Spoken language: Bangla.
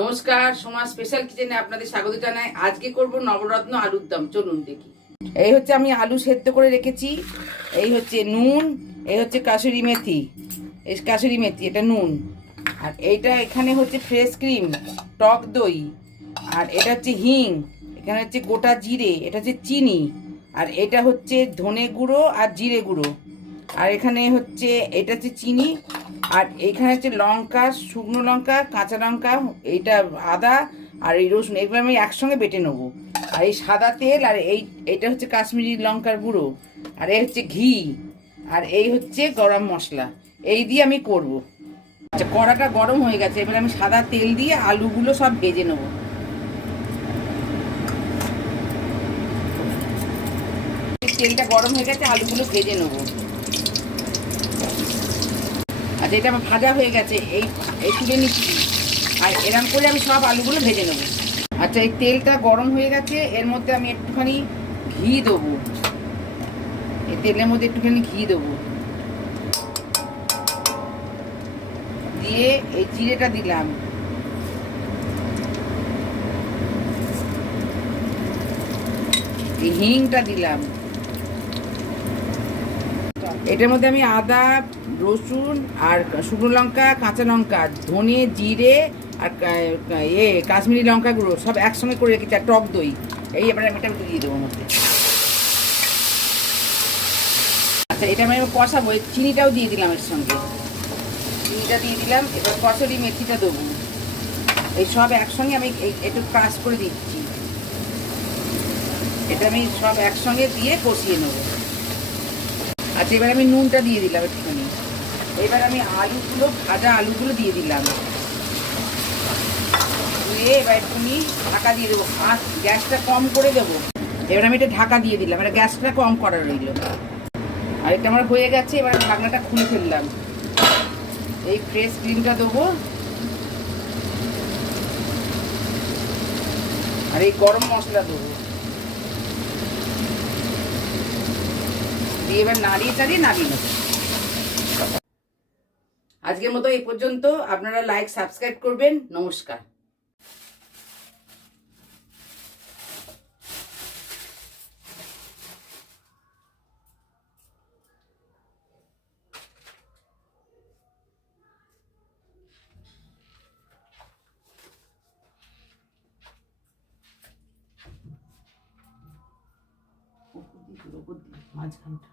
নমস্কার, সমাজ স্পেশাল কিচেনে আপনাদের স্বাগত জানাই। আজকে করব নবরত্ন আলুর দম। চলুন দেখি। এই হচ্ছে আমি আলু সেদ্ধ করে রেখেছি। এই হচ্ছে নুন, এই হচ্ছে কাসুরি মেথি, এটা নুন। আর এইটা এখানে হচ্ছে ফ্রেশ ক্রিম, টক দই, আর এটা হচ্ছে হিং, এখানে হচ্ছে গোটা জিরে, এটা হচ্ছে চিনি, আর এটা হচ্ছে ধনে গুঁড়ো আর জিরে গুঁড়ো, আর এখানে হচ্ছে এটা হচ্ছে চিনি, আর এইখানে হচ্ছে লঙ্কা, শুকনো লঙ্কা, কাঁচা লঙ্কা, এইটা আদা, আর এই রসুন, এগুলো আমি একসঙ্গে বেটে নেবো। আর এই সাদা তেল, আর এইটা হচ্ছে কাশ্মীরি লঙ্কার গুঁড়ো, আর এই হচ্ছে ঘি, আর এই হচ্ছে গরম মশলা। এই দিয়ে আমি করব। আচ্ছা, কড়াটা গরম হয়ে গেছে, এবার আমি সাদা তেল দিয়ে আলুগুলো সব ভেজে নেবো। তেলটা গরম হয়ে গেছে, আলুগুলো ভেজে নেবো। আচ্ছা, এটা আমার ভাজা হয়ে গেছে, এই তুলে নিচ্ছি। আর এরকম করে আমি সব আলুগুলো ভেজে নেবো। আচ্ছা, এই তেলটা গরম হয়ে গেছে, এর মধ্যে আমি একটুখানি ঘি দেবো। এই তেলের মধ্যে একটুখানি ঘি দেবো, দিয়ে এই জিরেটা দিলাম, এই হিংটা দিলাম। এটার মধ্যে আমি আদা, রসুন, আর শুকনো লঙ্কা, কাঁচা লঙ্কা, ধনে, জিরে, আর কাশ্মীরি লঙ্কা গুঁড়ো সব একসঙ্গে করে রেখেছি, আর টক দই। এবার আমি এটা দিয়ে দেবো মধ্যে। আচ্ছা, এটা আমি কষাবো। চিনিটাও দিয়ে দিলাম এর সঙ্গে, চিনিটা দিয়ে দিলাম। এবার কসুরি মেথিটা দেবো। এই সব একসঙ্গে আমি একটু ক্রাশ করে দিচ্ছি। এটা আমি সব একসঙ্গে দিয়ে কষিয়ে নেবো। আচ্ছা, এবার আমি নুনটা দিয়ে দিলাম একটুখানি। এবার আমি ভাজা আলুগুলো দিয়ে দিলাম, দিয়ে এবার একটুখানি ঢাকা দিয়ে দেবো। আর গ্যাসটা কম করে দেবো। এবার আমি এটা ঢাকা দিয়ে দিলাম, এটা গ্যাসটা কম করা রইল। আর এটা আমার হয়ে গেছে, এবার ঢাকনাটা খুলে ফেললাম। এই ফ্রেশ ক্রিমটা দেবো, আর এই গরম মশলা দেবো, দিয়ে এবার নাড়িয়ে নামিয়ে নেবো। আজকের মতো এই পর্যন্ত। আপনারা লাইক, সাবস্ক্রাইব করবেন। নমস্কার। মাঝখানটা